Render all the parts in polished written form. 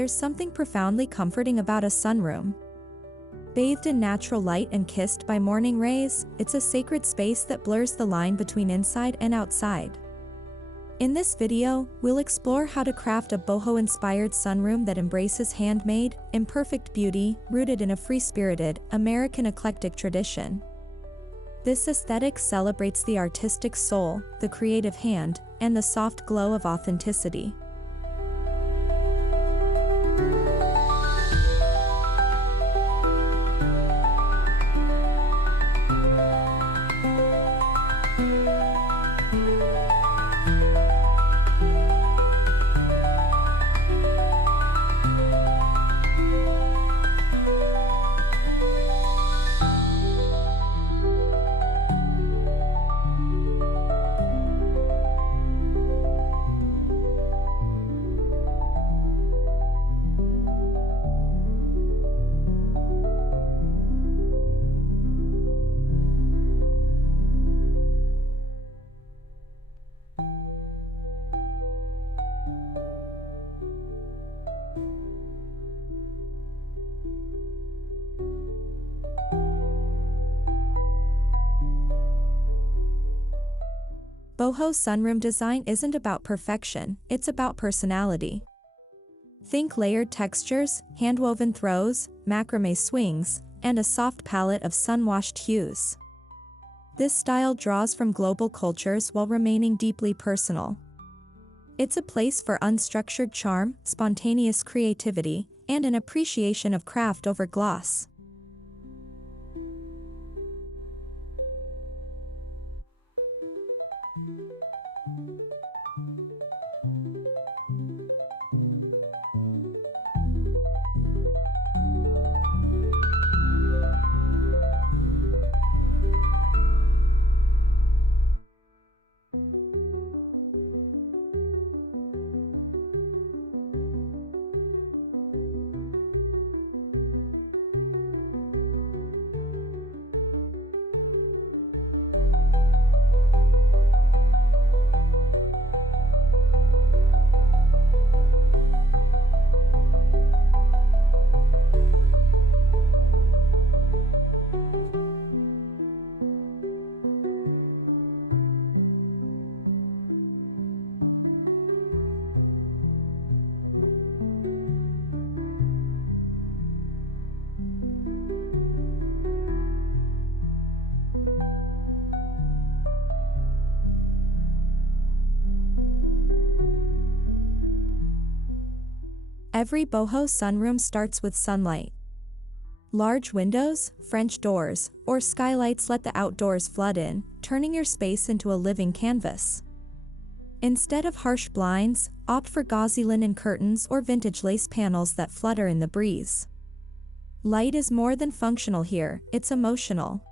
there's something profoundly comforting about a sunroom. Bathed in natural light and kissed by morning rays, it's a sacred space that blurs the line between inside and outside. In this video, we'll explore how to craft a boho-inspired sunroom that embraces handmade, imperfect beauty, rooted in a free-spirited, American eclectic tradition. This aesthetic celebrates the artistic soul, the creative hand, and the soft glow of authenticity. Boho sunroom design isn't about perfection, it's about personality. Think layered textures, hand-woven throws, macramé swings, and a soft palette of sun-washed hues. This style draws from global cultures while remaining deeply personal. It's a place for unstructured charm, spontaneous creativity, and an appreciation of craft over gloss. Every boho sunroom starts with sunlight. Large windows, French doors, or skylights let the outdoors flood in, turning your space into a living canvas. Instead of harsh blinds, opt for gauzy linen curtains or vintage lace panels that flutter in the breeze. Light is more than functional here, it's emotional.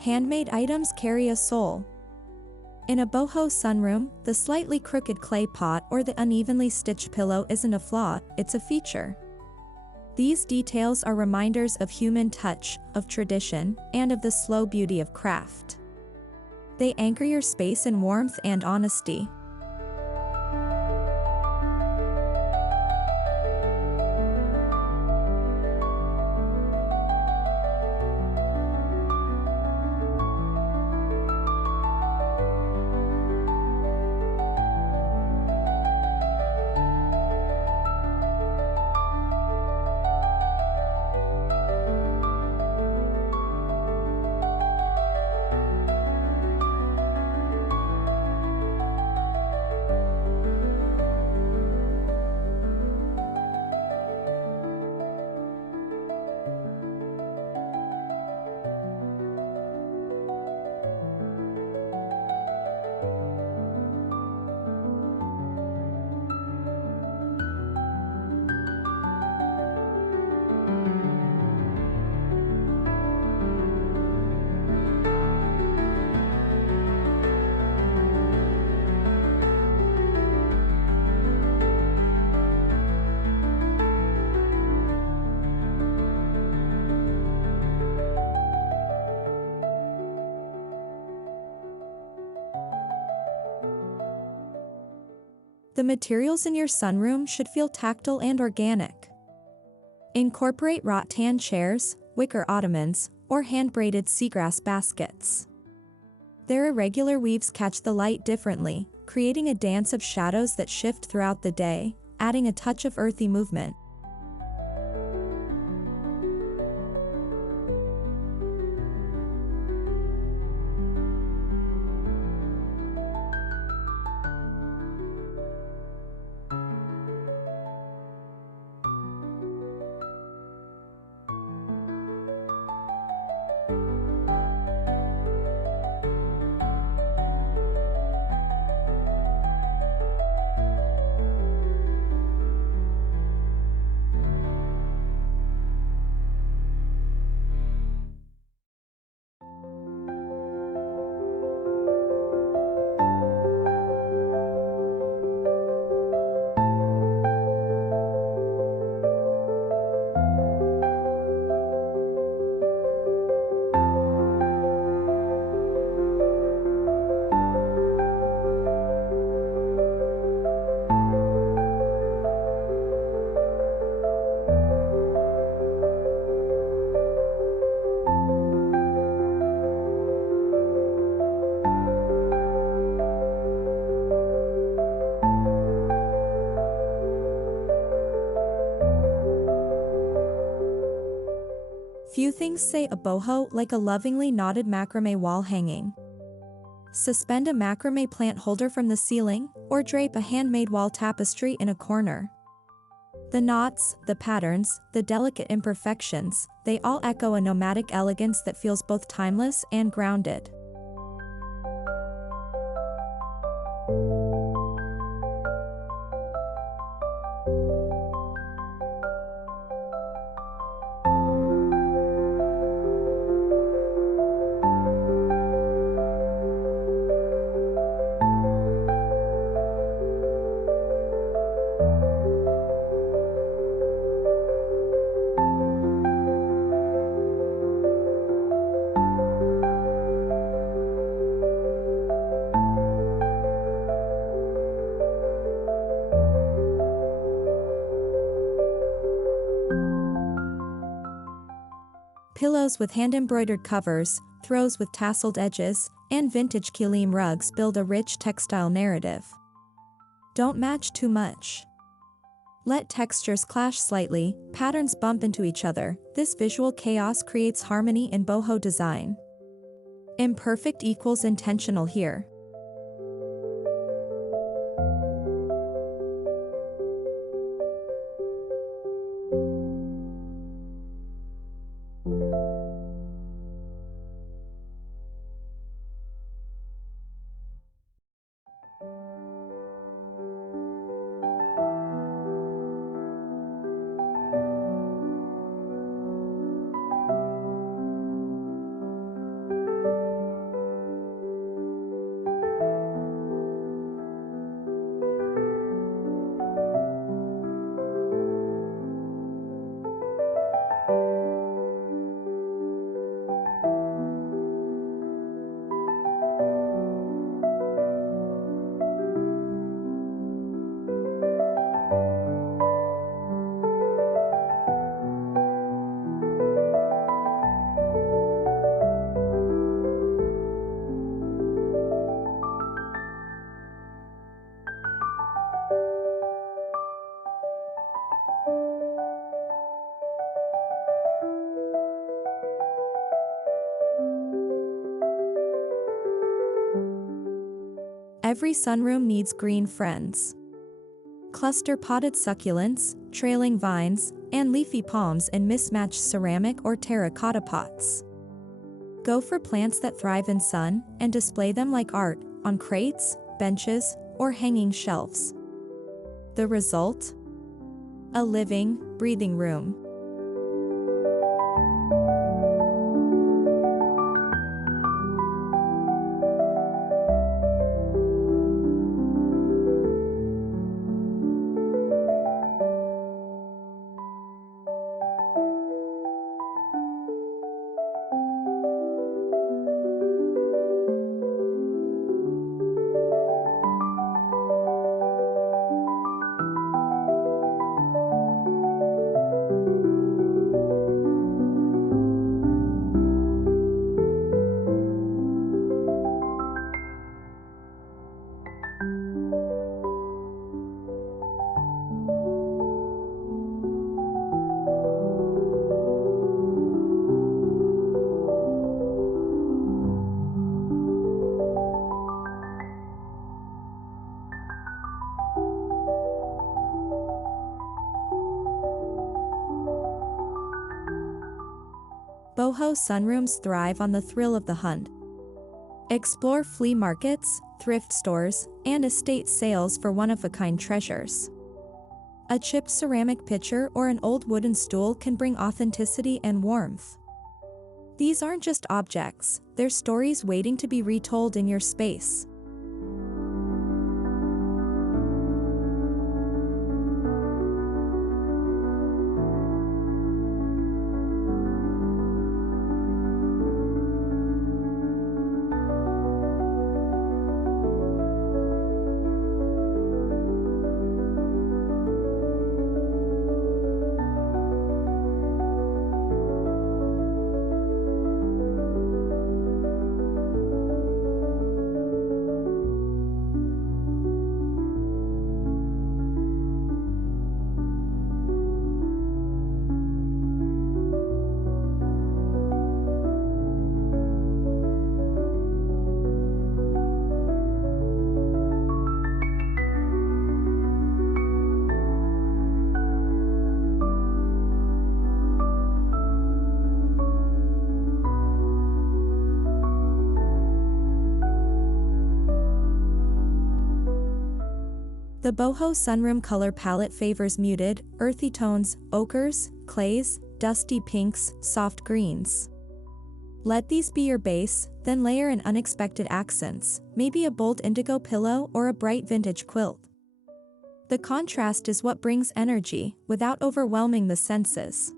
Handmade items carry a soul. In a boho sunroom, the slightly crooked clay pot or the unevenly stitched pillow isn't a flaw, it's a feature. These details are reminders of human touch, of tradition, and of the slow beauty of craft. They anchor your space in warmth and honesty. The materials in your sunroom should feel tactile and organic. Incorporate rattan chairs, wicker ottomans, or hand-braided seagrass baskets. Their irregular weaves catch the light differently, creating a dance of shadows that shift throughout the day, adding a touch of earthy movement. Few things say a boho like a lovingly knotted macramé wall hanging. Suspend a macramé plant holder from the ceiling, or drape a handmade wall tapestry in a corner. The knots, the patterns, the delicate imperfections, they all echo a nomadic elegance that feels both timeless and grounded. Pillows with hand-embroidered covers, throws with tasseled edges, and vintage kilim rugs build a rich textile narrative. Don't match too much. Let textures clash slightly, patterns bump into each other. This visual chaos creates harmony in boho design. Imperfect equals intentional here. Every sunroom needs green friends. Cluster potted succulents, trailing vines, and leafy palms in mismatched ceramic or terracotta pots. Go for plants that thrive in sun and display them like art, on crates, benches, or hanging shelves. The result? A living, breathing room. Boho sunrooms thrive on the thrill of the hunt. Explore flea markets, thrift stores, and estate sales for one-of-a-kind treasures. A chipped ceramic pitcher or an old wooden stool can bring authenticity and warmth. These aren't just objects, they're stories waiting to be retold in your space. The Boho Sunroom color palette favors muted, earthy tones, ochres, clays, dusty pinks, soft greens. Let these be your base, then layer in unexpected accents, maybe a bold indigo pillow or a bright vintage quilt. The contrast is what brings energy, without overwhelming the senses.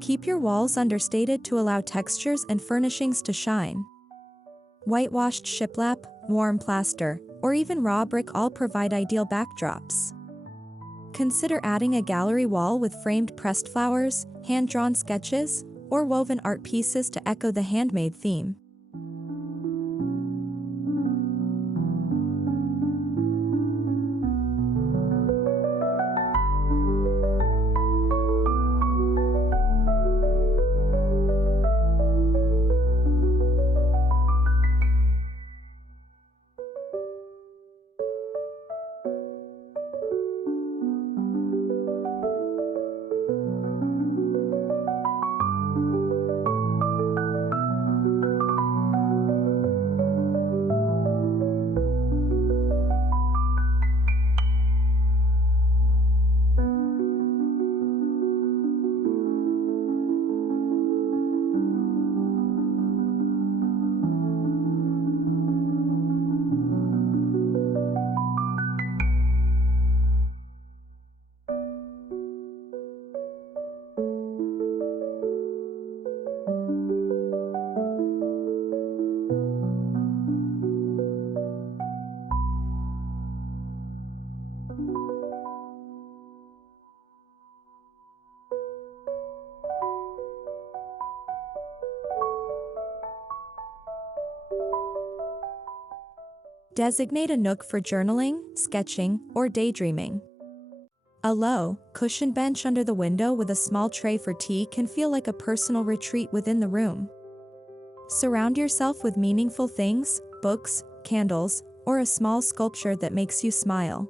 Keep your walls understated to allow textures and furnishings to shine. Whitewashed shiplap, warm plaster, or even raw brick all provide ideal backdrops. Consider adding a gallery wall with framed pressed flowers, hand-drawn sketches, or woven art pieces to echo the handmade theme. Designate a nook for journaling, sketching, or daydreaming. A low, cushioned bench under the window with a small tray for tea can feel like a personal retreat within the room. Surround yourself with meaningful things, books, candles, or a small sculpture that makes you smile.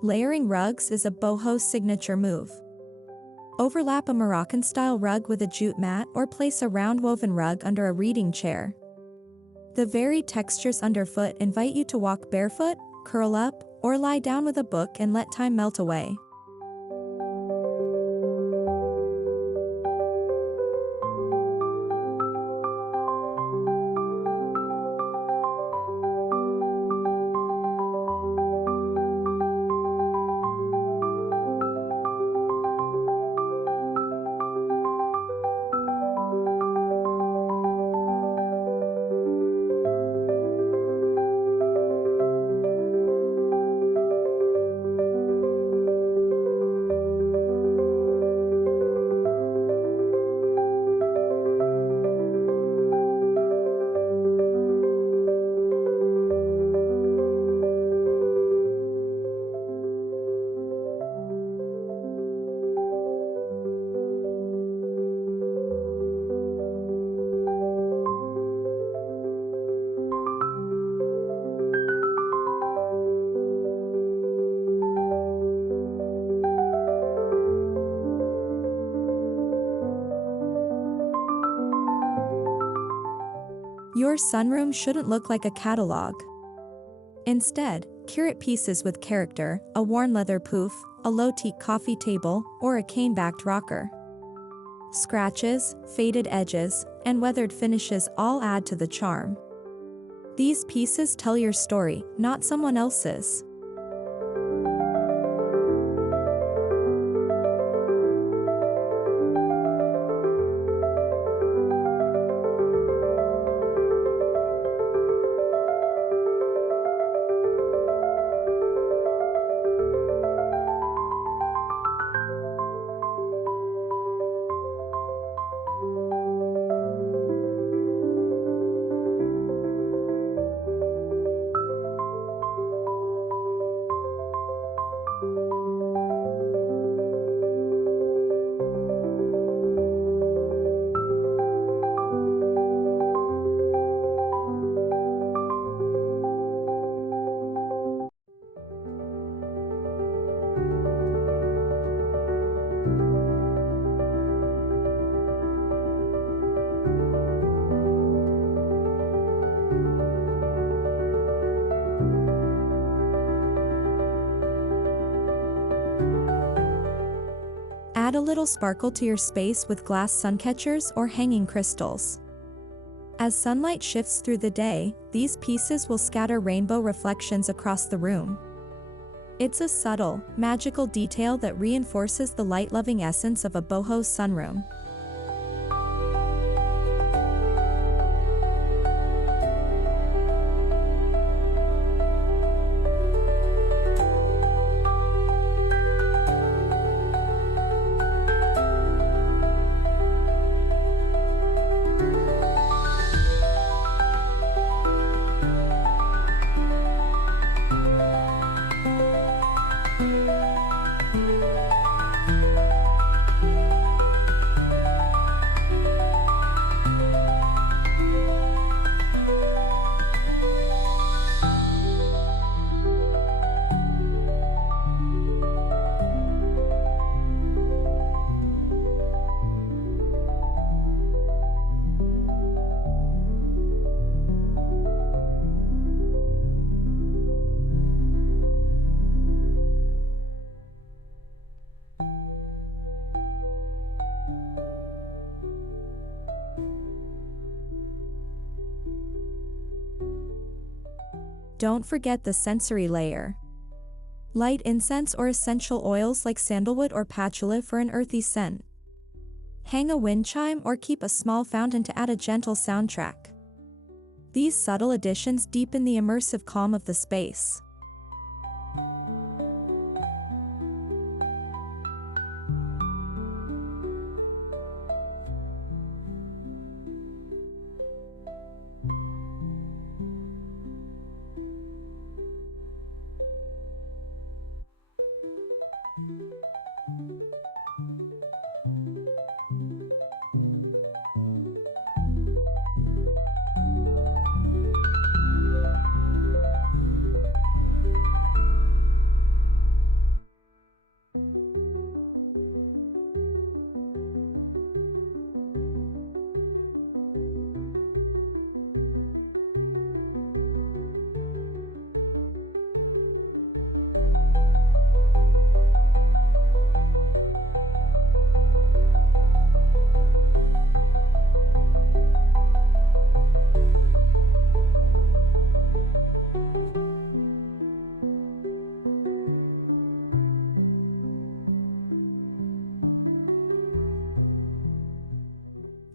Layering rugs is a boho signature move. Overlap a Moroccan-style rug with a jute mat or place a round woven rug under a reading chair. The varied textures underfoot invite you to walk barefoot, curl up, or lie down with a book and let time melt away. Your sunroom shouldn't look like a catalog. Instead, curate pieces with character, a worn leather poof, a low-teak coffee table, or a cane-backed rocker. Scratches, faded edges, and weathered finishes all add to the charm. These pieces tell your story, not someone else's. Add a little sparkle to your space with glass sun catchers or hanging crystals. As sunlight shifts through the day, these pieces will scatter rainbow reflections across the room. It's a subtle, magical detail that reinforces the light-loving essence of a boho sunroom. Don't forget the sensory layer. Light incense or essential oils like sandalwood or patchouli for an earthy scent. Hang a wind chime or keep a small fountain to add a gentle soundtrack. These subtle additions deepen the immersive calm of the space.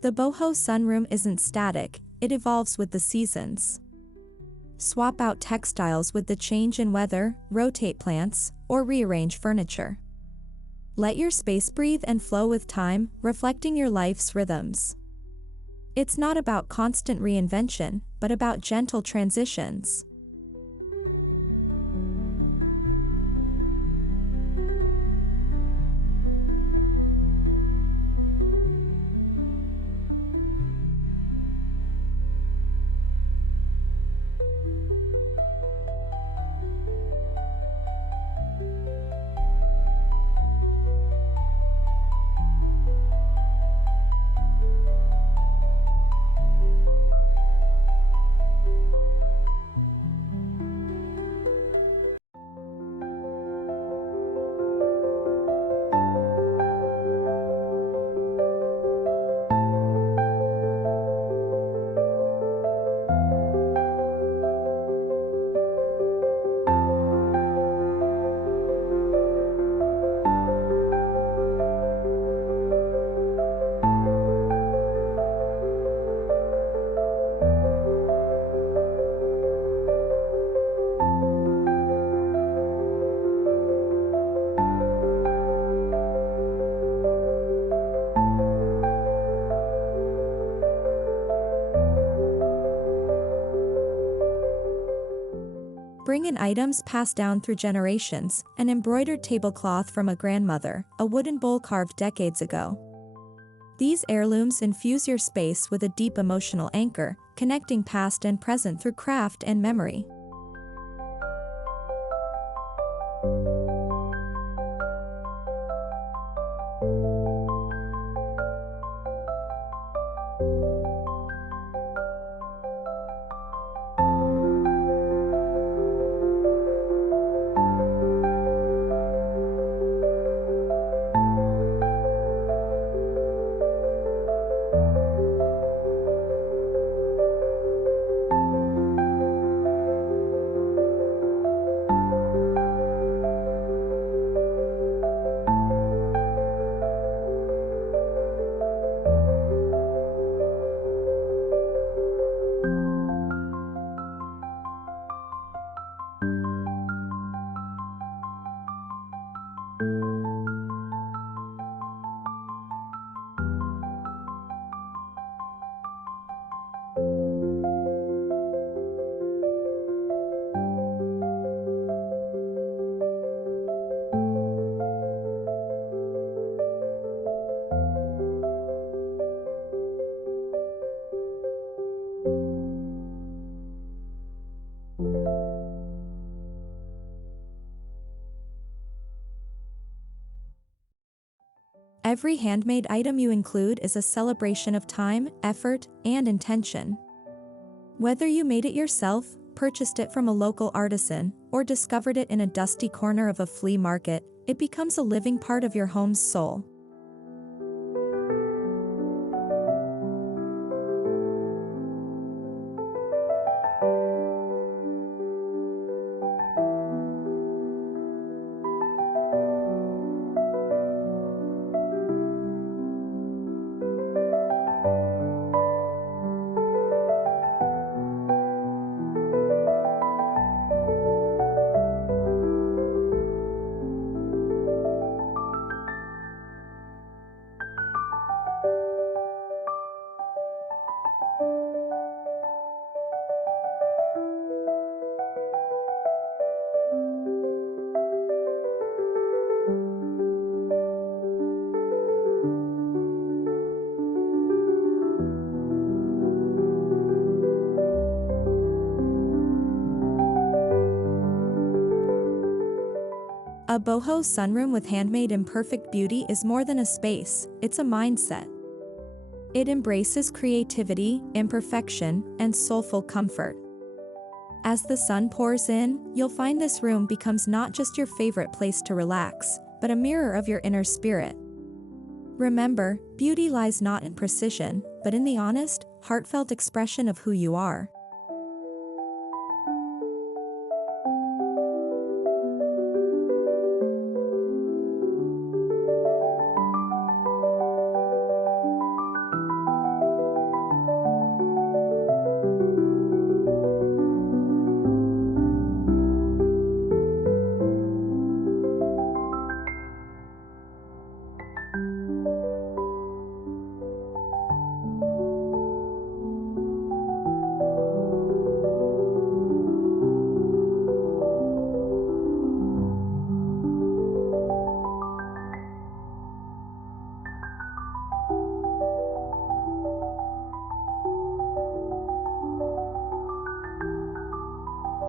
The boho sunroom isn't static, it evolves with the seasons. Swap out textiles with the change in weather, rotate plants, or rearrange furniture. Let your space breathe and flow with time, reflecting your life's rhythms. It's not about constant reinvention, but about gentle transitions. Bring in items passed down through generations, an embroidered tablecloth from a grandmother, a wooden bowl carved decades ago. These heirlooms infuse your space with a deep emotional anchor, connecting past and present through craft and memory. Every handmade item you include is a celebration of time, effort, and intention. Whether you made it yourself, purchased it from a local artisan, or discovered it in a dusty corner of a flea market, it becomes a living part of your home's soul. A boho sunroom with handmade imperfect beauty is more than a space, it's a mindset. It embraces creativity, imperfection, and soulful comfort. As the sun pours in, you'll find this room becomes not just your favorite place to relax, but a mirror of your inner spirit. Remember, beauty lies not in precision, but in the honest, heartfelt expression of who you are.